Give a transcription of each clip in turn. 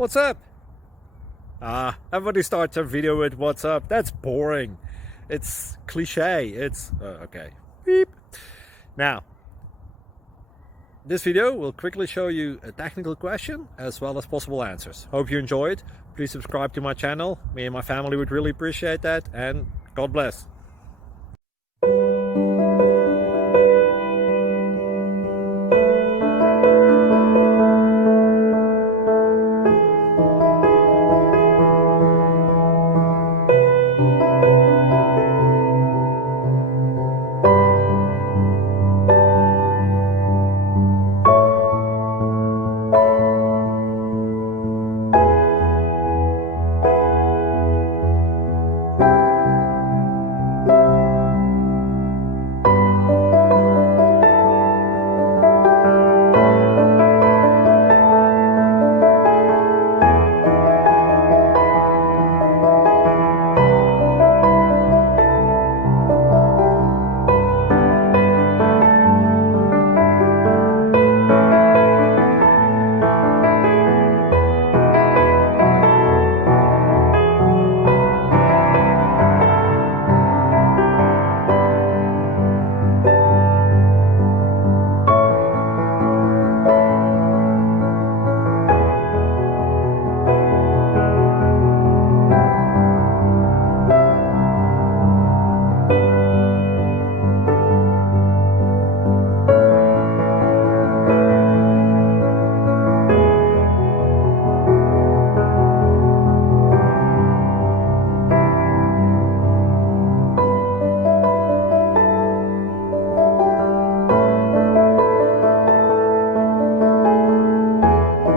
What's up? Everybody starts a video with what's up. That's boring. It's cliche. It's okay. Beep. Now, this video will quickly show you a technical question as well as possible answers. Hope you enjoyed. Please subscribe to my channel. Me and my family would really appreciate that, and God bless.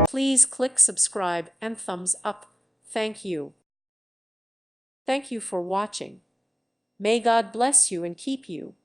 Please click subscribe and thumbs up. Thank you. Thank you for watching. May God bless you and keep you.